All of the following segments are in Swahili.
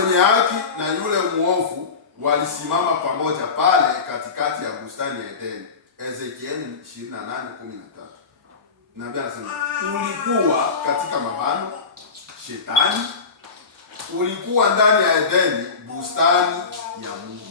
mwenye haki na yule muovu walisimama pamoja pale katikati ya bustani ya Edeni. Ezekieli 28:13. Nabii anasema ulikuwa katika mabano shetani, ulikuwa ndani ya Edeni, bustani ya Mungu.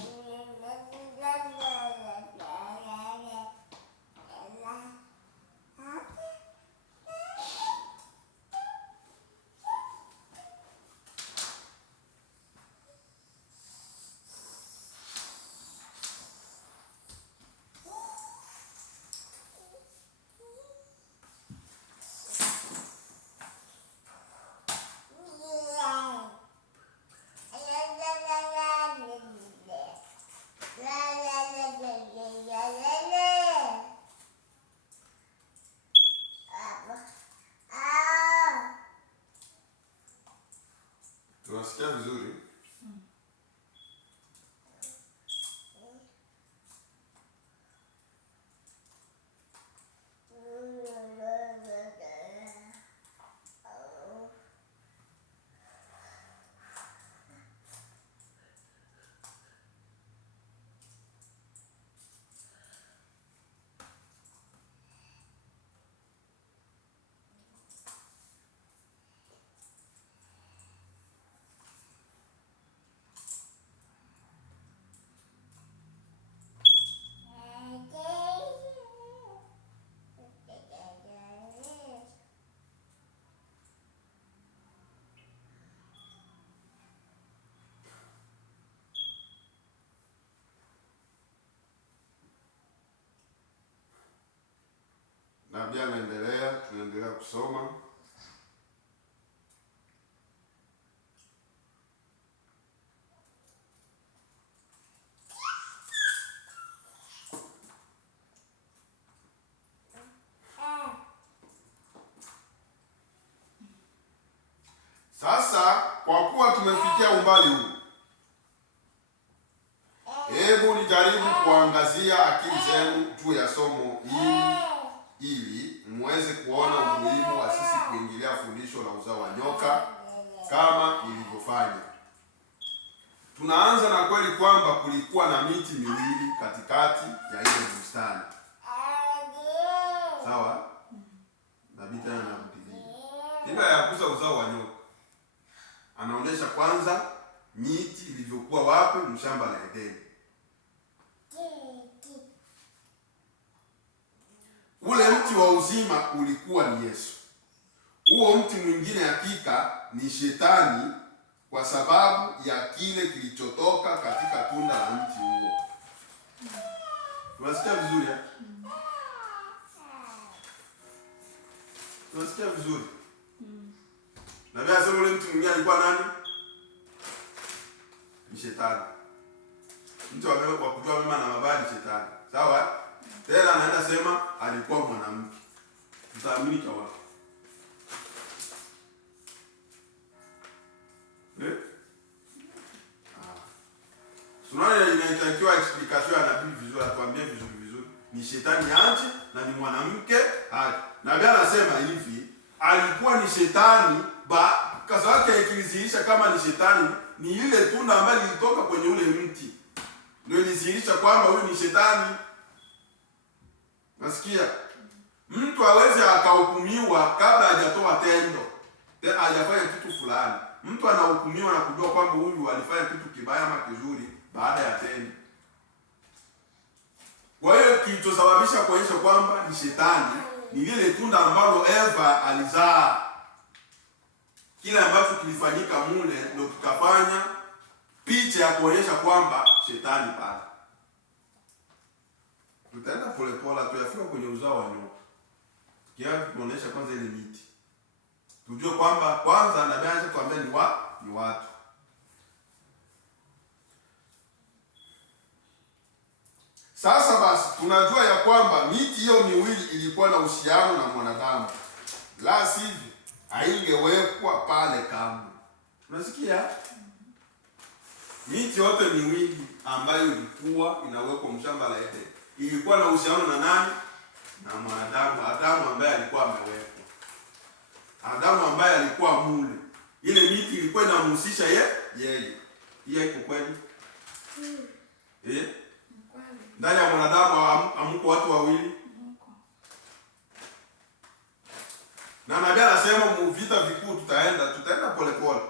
Tunasikia vizuri? Nabii anaendelea, tunaendelea kusoma. Sasa kwa kuwa tumefikia umbali huu, hebu nijaribu kuangazia akili zenu juu ya somo hili ili muweze kuona umuhimu wa sisi kuingilia fundisho la uzao wa nyoka kama ilivyofanya. Tunaanza na kweli kwamba kulikuwa na miti miwili katikati ya ile bustani. Sawa? Nabii tena anarudia. Ila yakuza uzao wa nyoka. Anaonesha kwanza miti ilivyokuwa wapi mshamba la Edeni. Ule mti wa uzima ulikuwa ni Yesu. Huo mti mwingine hakika ni shetani, kwa sababu ya kile kilichotoka katika tunda la mti huo. Unasikia vizuri? Unasikia vizuri? Na vile asema ule mti mwingine alikuwa nani? Ni shetani. Mtu wa kujua mema na mabaya ni shetani. Sawa? Tena anaenda sema alikuwa mwanamke. Tutaamini kwa wapi? Tunaona inatakiwa explication ya nabii vizuri, atuambie vizuri. Ni shetani aje na ni mwanamke aje. Nabii anasema hivi, alikuwa ni shetani kazi yake ikilizihirisha kama ni shetani, ni ile tunda ambalo lilitoka kwenye ule mti. Ndio ilizihirisha kwamba huyu ni shetani. Nasikia mtu hawezi akahukumiwa kabla hajatoa tendo, hajafanya kitu fulani. Mtu anahukumiwa na kujua kwamba huyu alifanya kitu kibaya ama kizuri baada ya tendo. Kwa hiyo kilichosababisha kuonyesha kwamba ni shetani ni lile tunda ambalo Eva alizaa. Kile ambacho kilifanyika mule ndio kikafanya picha ya kuonyesha kwamba shetani pale. Tutaenda polepole tuyafika kwenye uzao wa nyoka. Kiasi kuonesha kwanza ile miti. Tujue kwamba kwanza nabii anatuambia ni watu. Sasa basi tunajua ya kwamba miti hiyo miwili ilikuwa na uhusiano na mwanadamu. La sivyo haingewekwa pale kamwe. Unasikia? Miti yote miwili ambayo ilikuwa inawekwa mshamba la Edeni ilikuwa na uhusiano na nani? Na mwanadamu, Adamu ambaye alikuwa amewekwa. Adamu ambaye alikuwa mule. Ile miti ilikuwa inamhusisha yeye. Hiyo iko kweli? Ndani ya mwanadamu amuko watu wawili. Na nabii anasema mu vita vikuu tutaenda polepole.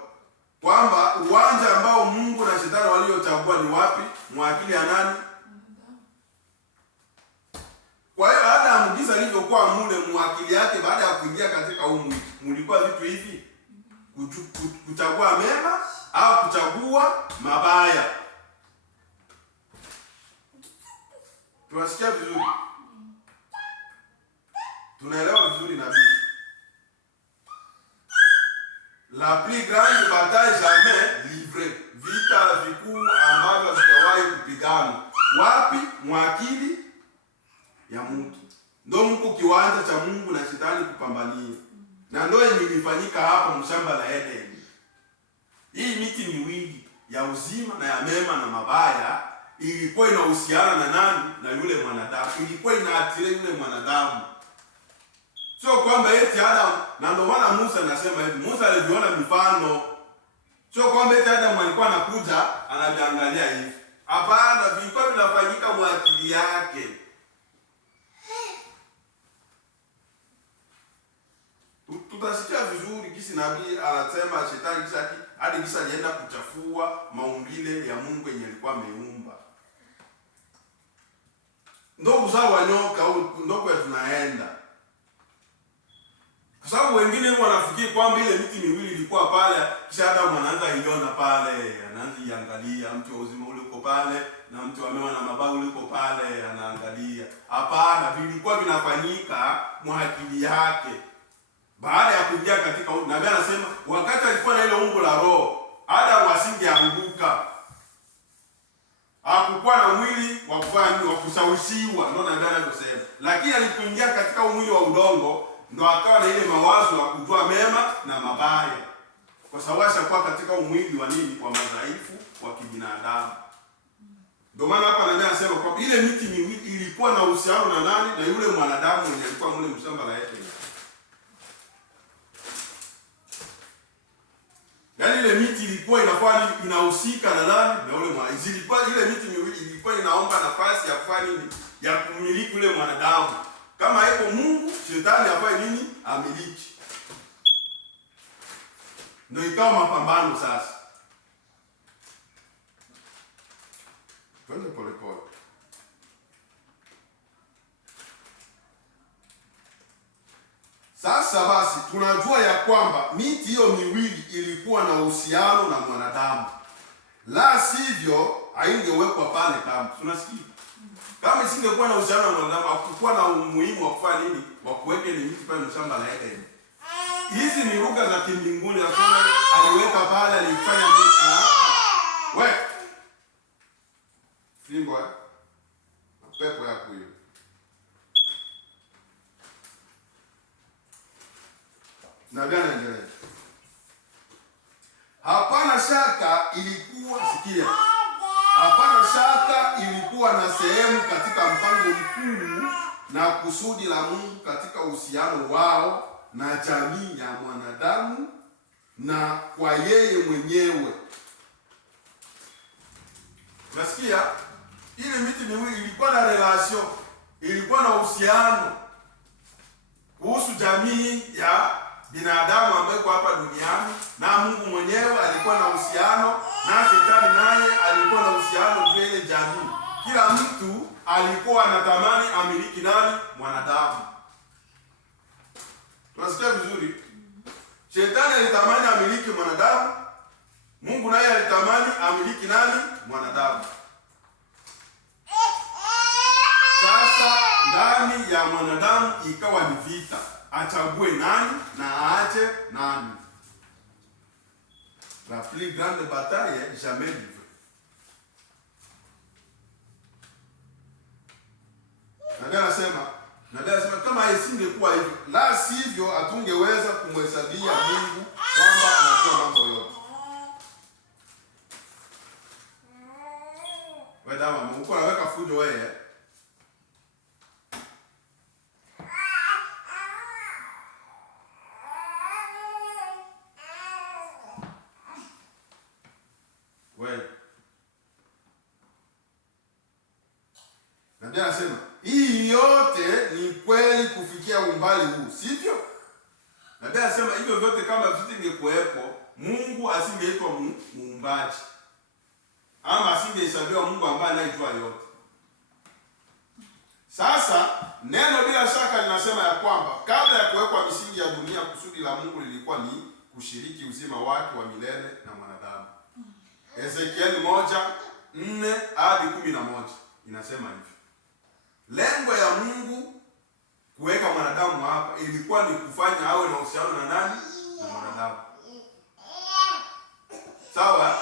Kwamba uwanja ambao Mungu na shetani waliochagua ni wapi? Mwakili ya nani? Kwa hiyo Adamu giza alivyokuwa mule mwakili yake baada ya kuingia katika mwili, mulikuwa vitu hivi: kuchagua mema au kuchagua mabaya. Tunasikia vizuri? Tunaelewa vizuri nabii? La plus grande bataille jamais livrée. Vita vikuu ambavyo havijawahi kupigana. Wapi? Mwakili ya mtu. Ndio mko kiwanja cha Mungu na shetani kupambania. Na ndio ilifanyika hapa mshamba la Eden. Hii miti miwili ya uzima na ya mema na mabaya ilikuwa inahusiana na nani? Na yule mwanadamu. Ilikuwa inaathiri yule mwanadamu. Sio kwamba eti Adam, na ndio maana Musa anasema hivi. Musa aliviona mifano. Sio kwamba eti Adam alikuwa anakuja anaviangalia hivi. Hapana, vilikuwa vinafanyika kwa akili yake. Tutasikia vizuri kisi nabii anasema shetani kisha hadi kisa alienda kuchafua maumbile ya Mungu yenye alikuwa ameumba. Ndio uzao wa nyoka ndio kwa tunaenda. Kwa sababu wengine wanafikiri kwamba ile miti miwili ilikuwa pale, kisha Adamu anaanza iona pale, anaanza iangalia mti wa uzima ule uko pale na mti wa mema na mabaya ule uko pale, anaangalia. Hapana, vilikuwa vinafanyika mwa akili yake. Baada ya kuingia katika nabii anasema wakati alikuwa na ile umbo la roho, Adamu asingeanguka. Hakukuwa na mwili wa kufanya wa kushawishiwa, ndio nabii anasema. Lakini alipoingia katika mwili wa udongo, ndo akawa na ile mawazo ya kujua mema na mabaya. Kwa sababu ashakuwa katika mwili wa nini? Wa madhaifu wa kibinadamu. Ndio maana hapa nabii anasema kwa ile miti miwili ilikuwa na uhusiano na nani? Na yule mwanadamu mwenye alikuwa mule mshamba la Eden. Yaani ile miti ilikuwa inakuwa inahusika na nani? Na yule mwanadamu. Zilikuwa ile miti miwili ilikuwa inaomba nafasi ya kufanya nini? Ya kumiliki yule mwanadamu. Kama hapo Mungu, shetani afanye nini? Amiliki. Ndio ikawa mapambano sasa. Twende pole pole. Sasa basi tunajua ya kwamba miti hiyo miwili ilikuwa na uhusiano na mwanadamu. La sivyo haingewekwa pale kama. Tunasikia? Kama isingekuwa na uhusiano na mwanadamu, hakukuwa na umuhimu wa kufanya nini? Wa kuweka ile miti pale mshamba la Eden. Hizi ni lugha za kimbinguni, hakuna aliweka pale alifanya nini? Wewe. Fimbo pepo yako hiyo. Na gani endelea? Hapana shaka ilikuwa, sikia. Hapana shaka ilikuwa na sehemu katika mpango mkuu na kusudi la Mungu katika uhusiano wao na jamii ya mwanadamu na kwa yeye mwenyewe. Unasikia? Ile miti miwili ilikuwa na relation, ilikuwa na uhusiano kuhusu jamii ya binadamu ambaye kwa hapa duniani, na Mungu mwenyewe alikuwa na uhusiano, na shetani naye alikuwa na uhusiano juu ile jamii. Kila mtu alikuwa anatamani amiliki nani? Mwanadamu. Tunasikia vizuri? Shetani alitamani amiliki mwanadamu, Mungu naye alitamani amiliki nani? Mwanadamu. Sasa ndani ya mwanadamu ikawa ni vita. Achague nani na aache nani. La plus grande bataille jamais livrée. Nabii anasema kama isingekuwa hivyo, la sivyo hatungeweza kumhesabia Mungu kwamba anatoa mambo yote. Wewe dawa, Mungu anaweka fujo wewe. Wewe. Nabii anasema hii yote ni kweli kufikia umbali huu, sivyo? Nabii anasema hivyo vyote kama visingekuwepo, Mungu asingeitwa muumbaji, ama asingehesabiwa Mungu ambaye anayejua yote. Sasa neno bila shaka linasema ya kwamba kabla ya kuwekwa misingi ya dunia, kusudi la Mungu lilikuwa ni kushiriki uzima wake wa milele na mwanadamu. Ezekieli 1:4 hadi 11 inasema hivi. Lengo ya Mungu kuweka mwanadamu hapa ilikuwa ni kufanya awe na uhusiano na nani? Na mwanadamu. Sawa?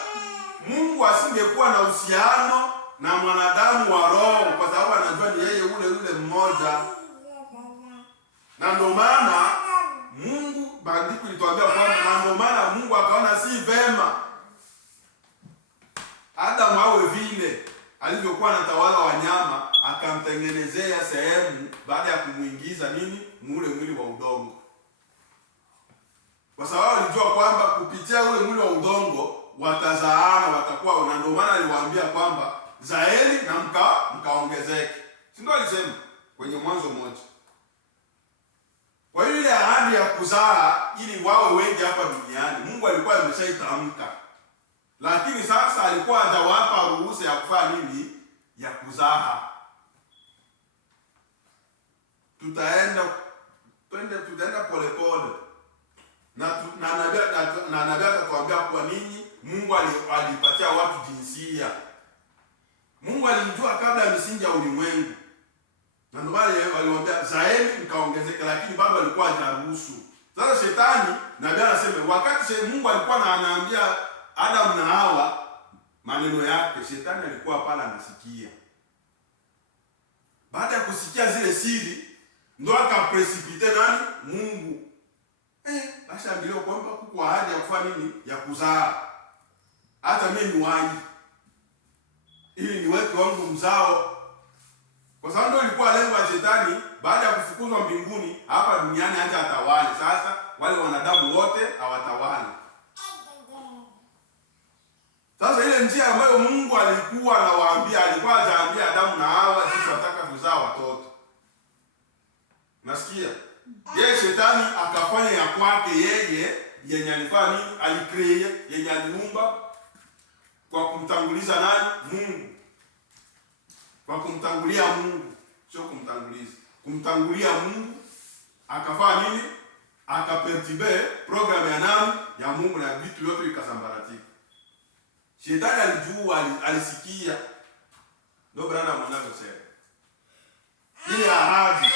Mungu asingekuwa na uhusiano na mwanadamu wa roho, kwa sababu anajua ni yeye ule mmoja. Na ndio maana Mungu, maandiko ilituambia kwamba, na ndio maana Mungu akaona si vema Adamu awe vile alivyokuwa anatawala wanyama, akamtengenezea sehemu baada ya kumuingiza nini? Mule mwili wa udongo. Kwa sababu alijua kwamba kupitia ule mwili wa udongo watazaana, watakuwa, na ndio maana aliwaambia kwamba zaeni na mkaongezeke. Si ndio alisema kwenye Mwanzo 1? Kwa hiyo ile ahadi ya kuzaa ili wawe wengi hapa duniani, Mungu alikuwa ameshaitamka. Lakini sasa alikuwa hajawapa ruhusa ya kufanya nini? Ya kuzaa. Tutaenda polepole. Na nabii atatuambia kwa nini Mungu alipatia watu jinsia. Mungu alijua kabla ya misingi ya ulimwengu. Na ndio maana aliwaambia zaeni mkaongezeke, lakini bado alikuwa hajaruhusu. Sasa shetani, nabii anasema wakati Mungu alikuwa anaambia Adamu na Hawa maneno yake, shetani alikuwa pale anasikia. Baada ya kusikia zile siri, ndo akaprecipitate nani? Mungu. Basi angalia kwamba kuko ahadi ya kufanya nini? Ya kuzaa. Hata mimi ni wai, ili niweke wangu mzao. Kwa sababu ndio ilikuwa lengo la shetani, baada ya kufukuzwa mbinguni, hapa duniani aje atawale. Sasa wale wanadamu wote hawatawali. Sasa ile njia ambayo Mungu alikuwa anawaambia, alikuwa hajaambia Adamu na Hawa sisi wataka kuzaa watoto. Nasikia? Yeye shetani akafanya ya kwake yeye, yenye alifanya nini? Alicreate, yenye aliumba kwa kumtanguliza nani? Mungu. Kwa kumtangulia Mungu, sio kumtanguliza. Kumtangulia Mungu, akafanya nini? Akaperturbe program ya nani? Ya Mungu, na vitu vyote vikasambaratika. Shetani alijua, alisikia. Ndio brada mwanangu sasa. Ile ahadi.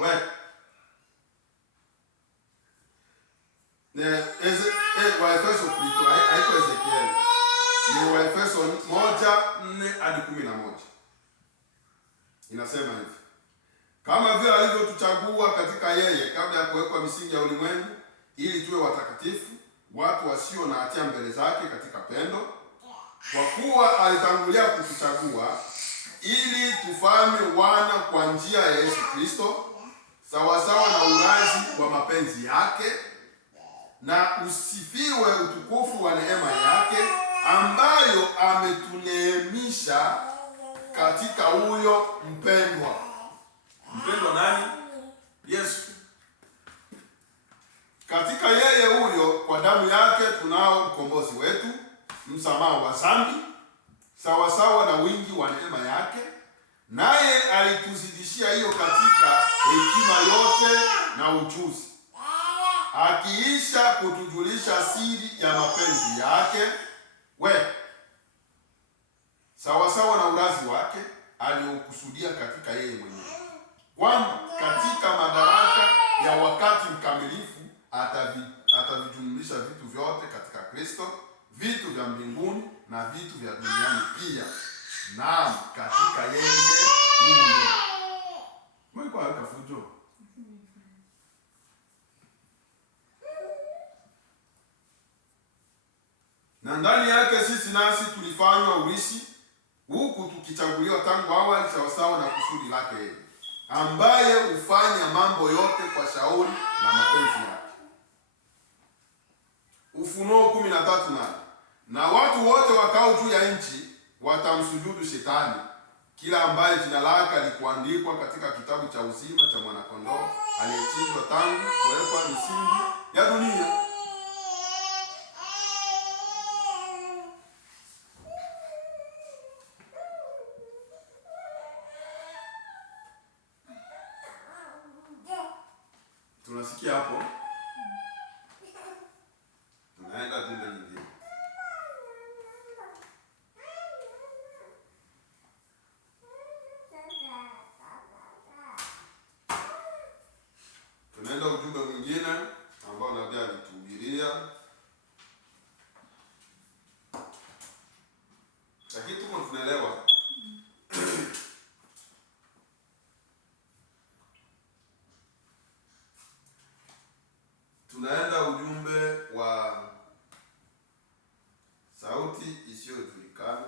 Wewe. Waefeso plito, haiko Ezekiel. Ni Waefeso 1:4 hadi 11. Inasema hivi. Kama vile alivyotuchagua katika yeye kabla ya kuwekwa misingi ya ulimwengu, ili tuwe watakatifu, watu wasio na hatia mbele zake katika pendo, kwa kuwa alitangulia kutuchagua ili tufanywe wana kwa njia ya Yesu Kristo, sawasawa na urazi wa mapenzi yake, na usifiwe utukufu wa neema yake ambayo ametuneemisha katika huyo mpendwa. Mpendwa nani? Yesu. Katika yeye huyo, kwa damu yake tunao ukombozi wetu, msamaha wa dhambi, sawasawa na wingi wa neema yake, naye alituzidishia hiyo katika hekima yote na ujuzi, akiisha kutujulisha siri ya mapenzi yake, sawasawa na urazi wake aliokusudia katika yeye mwenyewe, kwamba katika madaraka ya wakati mkamilifu atavijumlisha vitu vyote katika Kristo, vitu vya mbinguni na vitu vya duniani pia. Naam, katika yeye huyo. Mungu akafujo. Na ndani yake sisi nasi tulifanywa urithi, huku tukichaguliwa tangu awali sawasawa na kusudi lake yeye, ambaye hufanya mambo yote kwa shauri na mapenzi yake. Ufunuo 13:8. Na watu wote wakao juu ya nchi watamsujudu Shetani, kila ambaye jina lake alikuandikwa katika kitabu cha uzima cha mwanakondoo aliyechinjwa tangu kuwekwa misingi ya dunia. Tunasikia hapo? Tunaenda jumbe nyingine. Tunaenda ujumbe mwingine ambao nabii alituhubiria. Lakini tuko tunaelewa. Tunaenda ujumbe wa sauti isiyojulikana.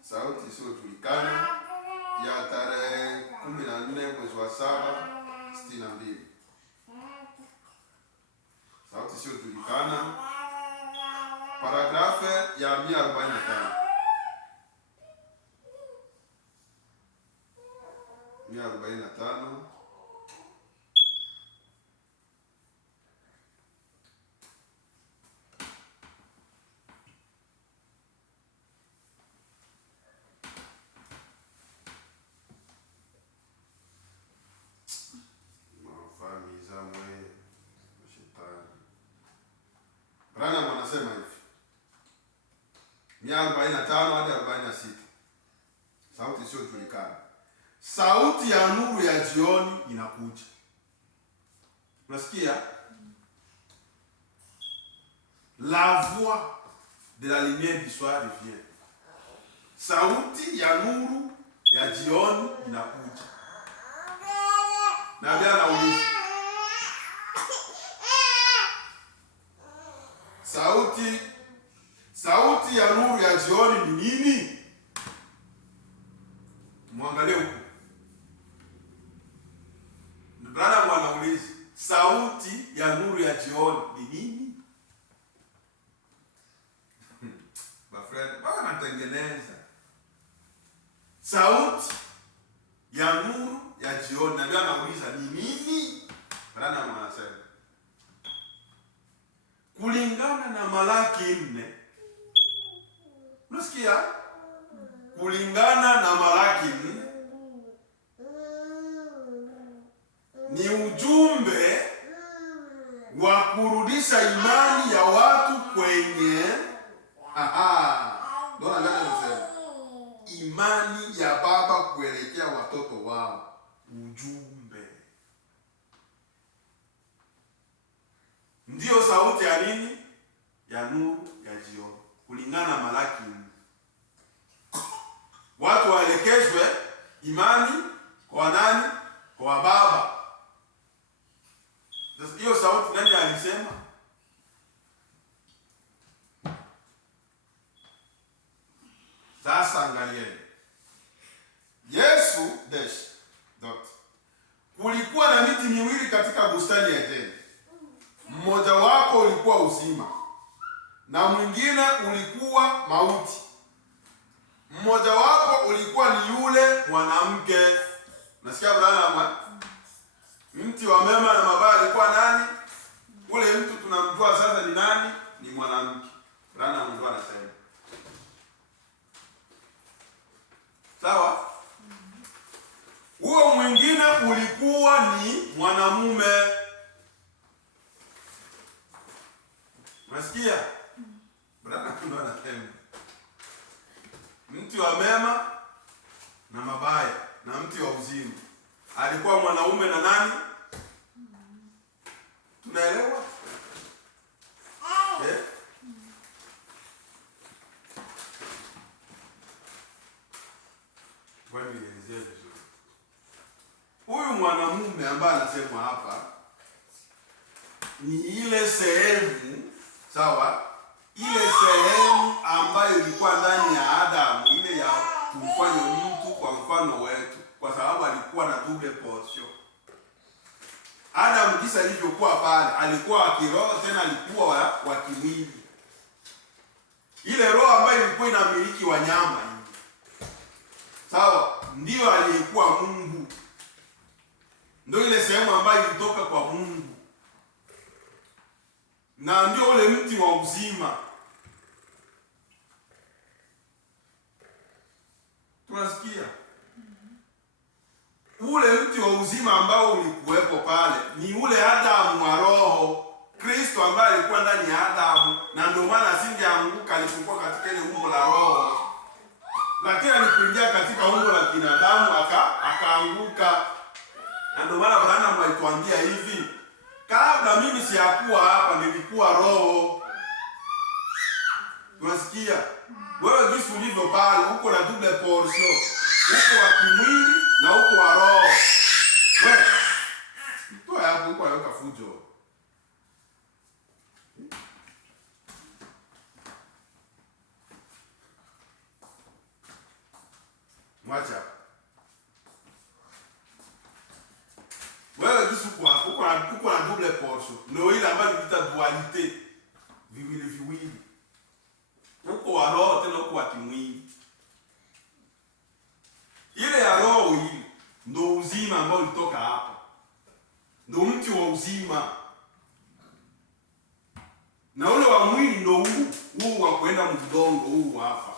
Sauti isiyojulikana ya tarehe 14 mwezi wa 7/62. Sauti isiyojulikana, paragrafu ya 145. 145. Branham anasema hivi. 145 hadi 46. Sauti isiyojulikana. Sauti ya nuru ya jioni inakuja. Unasikia? La voix de la lumière du soir vient. Sauti ya nuru ya jioni inakuja. Na bia nauliza. Sauti ya nuru ya jioni ni nini? Muangalie huko. Branham anauliza, sauti ya nuru ya jioni ni nini? Bafred, baka natengeneza. Sauti ya nuru ya jioni, na ndio anauliza ni nini? Branham anasema kulingana na Malaki 4. Unasikia? Kulingana na Malaki 4 ni ujumbe wa kurudisha imani ya watu kwenye ndio nasema imani ya baba kuelekea watoto wao. Ujumbe ndio sauti ya nini? Ya nuru ya jioni. Kulingana na Malaki 4. Watu waelekezwe imani kwa nani? Kwa baba. Hiyo sauti nani alisema? Sasa angalieni. Yesu kulikuwa na miti miwili katika bustani ya Edeni. Mmoja wapo ulikuwa uzima na mwingine ulikuwa mauti. Mmoja wapo ulikuwa ni yule mwanamke. Nasikia Branham? Mti wa mema na mabaya alikuwa nani? Ule mtu tunamjua sasa ni nani? Ni mwanamke. Branham ndio anasema. Sawa? Huo mwingine ulikuwa ni mwanamume. Unasikia? Branham ndio anasema. Mti wa mema na mabaya na mti wa uzima. Alikuwa mwanaume na nani? Tunaelewa? Huyu mwanamume ambaye anasemwa hapa ni ile sehemu, sawa? Ile sehemu ambayo ilikuwa ndani ya Adamu, ile ya kumfanya mtu kwa mfano wetu, kwa sababu alikuwa na double portion. kabisa ilivyokuwa pale, alikuwa wa kiroho, tena alikuwa wa kimwili. Ile roho ambayo ilikuwa inamiliki wanyama hivi, sawa, ndio aliyekuwa Mungu, ndio ile sehemu ambayo ilitoka kwa Mungu, na ndio ule mti wa uzima. Tunasikia ule mti wa uzima ambao ulikuwepo pale ni ule Adamu wa roho, Kristo ambaye alikuwa ndani ya Adamu, na ndio maana asingeanguka alipokuwa katika ile umbo la roho, lakini alipoingia katika umbo la binadamu akaanguka. Na ndio maana Branham alituambia hivi, kabla mimi siyakuwa hapa nilikuwa roho. Unasikia? Wewe jinsi ulivyo pale, uko na double portion, uko wa kimwili na uko wa roho. Wewe toa hapo, uko anaweka fujo. Mwacha. Wewe jinsi uko na double portion. Ndio ile ambayo inaitwa dualite. Viwili. Uko wa roho tena uko wa kimwili. Ile ya roho hii ndio uzima ambao ulitoka hapa. Ndio mti wa uzima. Na ule wa mwili ndio huu wa kwenda mdongo huu hapa.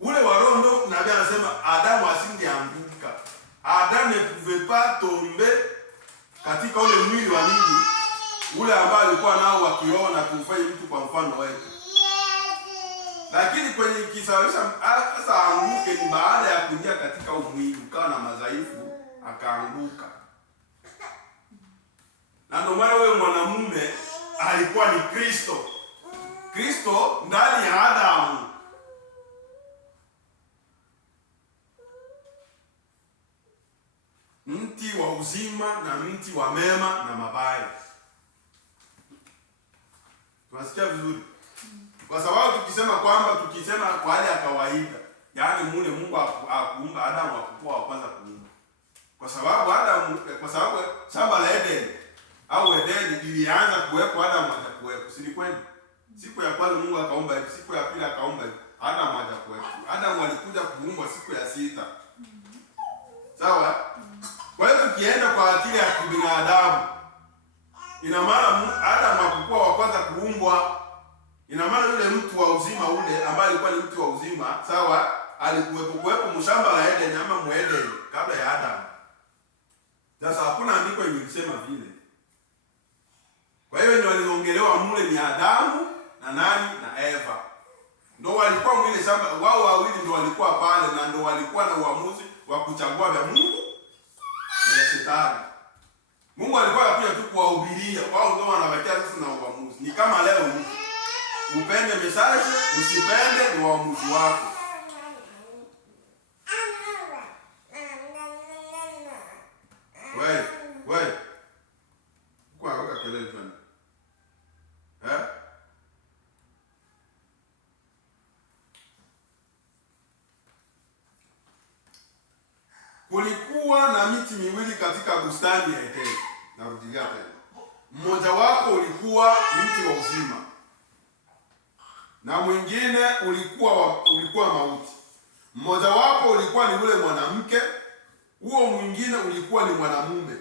Ule wa roho ndio nabii anasema Adamu asingeanguka. Adamu ne pouvait pas tomber katika ule mwili wa nini? Ule ambao alikuwa nao wa kiroho na kumfanya mtu kwa mfano wetu. Lakini kwenye kisawisha sasa anguke ni baada ya kuingia katika umwili, ukawa na madhaifu, akaanguka. Na ndio maana wewe mwanamume alikuwa ni Kristo. Kristo ndani ya Adamu. Mti wa uzima na mti wa mema na mabaya. Tunasikia vizuri? Kwa sababu tukisema kwa hali ya kawaida, yaani mule Mungu akuumba Adamu akuwa wa kwanza kuumba. Kwa sababu shamba la Eden au Edeni ilianza kuwepo, Adamu hajakuwepo. Si ni kweli? Siku ya kwanza Mungu akaumba, siku ya pili akaumba, Adamu hajakuwepo. Adamu alikuja kuumbwa siku ya 6. Sawa? Kwa hiyo tukienda kwa akili ya kibinadamu, ina maana Adamu hakuwa wa kwanza kuumbwa. Ina maana yule mtu wa uzima ule ambaye alikuwa ni mtu wa uzima, sawa, alikuwepo mshamba la Eden ama Eden kabla ya Adamu. Sasa hakuna andiko lilisema vile. Kwa hiyo ndio waliongelewa mule ni Adamu na nani na Eva. Ndio walikuwa mwile shamba, wao wawili ndio walikuwa pale, na ndio walikuwa na uamuzi wa kuchagua vya Mungu na Shetani. Mungu alikuwa anakuja tu kuwahubiria, wao ndio wanabakia sasa na uamuzi. Ni kama leo hivi. Upende message, usipende ni uamuzi wako. Wewe. Kwa waka kelele sana. Kulikuwa na miti miwili katika bustani ya Edeni. Narudia tena. Mmoja wapo ulikuwa mti wa uzima, na mwingine ulikuwa mauti. Mmoja wapo ulikuwa ni ule mwanamke, huo mwingine ulikuwa ni mwanamume.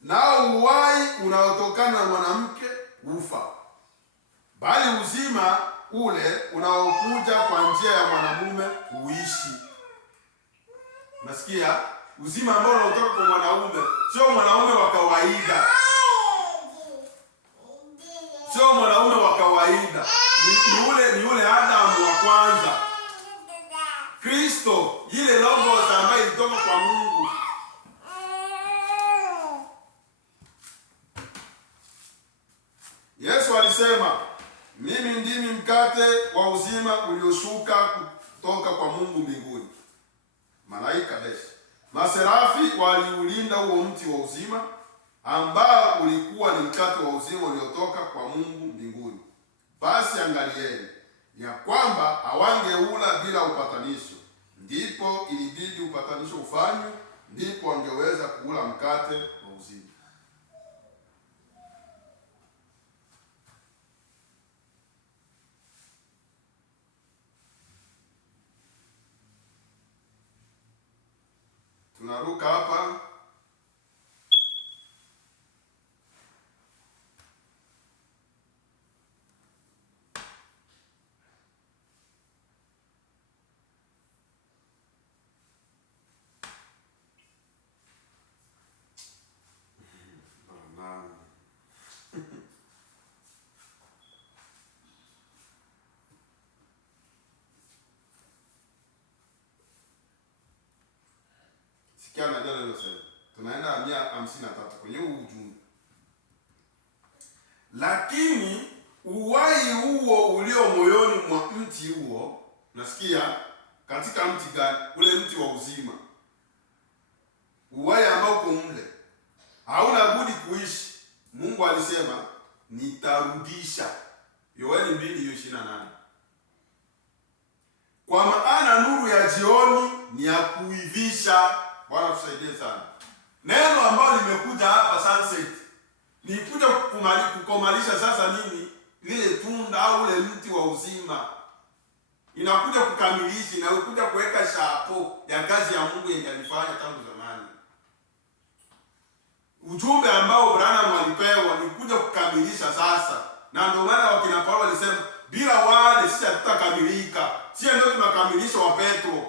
Nao uhai unaotokana na mwanamke ufa, bali uzima ule unaokuja kwa njia ya mwanamume huishi. Nasikia uzima ambao unatoka kwa mwanaume, sio mwanaume wa kawaida. Sio mwanaume wa kawaida. Ni ule Adamu wa kwanza. Kristo, ile logos ambayo ilitoka kwa Mungu. Yesu alisema, mimi ndimi mkate wa uzima ulioshuka kutoka kwa Mungu mbinguni. Malaika deshi. Maserafi waliulinda huo mti wa uzima ambao ulikuwa ni mkate wa uzima uliotoka kwa Mungu mbinguni. Basi angalieni ya kwamba hawangeula bila upatanisho, ndipo ilibidi upatanisho ufanywe, ndipo angeweza kuula mkate wa uzima. Tunaruka hapa sikia na jana lilosema. Tunaenda 153 kwenye huu ujumbe. Lakini uwai huo ulio moyoni mwa mti huo, nasikia katika mti gani? Ule mti wa uzima. Uwai ambao uko mle hauna budi kuishi. Mungu alisema nitarudisha. Yoeli 2:28. Kwa maana nuru ya jioni ni ya kuivisha. Bwana tusaidie sana. Neno ambalo limekuja hapa sunset ni kuja kukomalisha sasa nini? Lile tunda au ule mti wa uzima. Inakuja kukamilisha na kuja kuweka shapo ya kazi ya Mungu yenye alifanya tangu zamani. Ujumbe ambao Branham alipewa ni kuja kukamilisha sasa. Na ndio maana wakina Paulo walisema bila wale sisi hatutakamilika. Sisi ndio tunakamilisha wa Petro.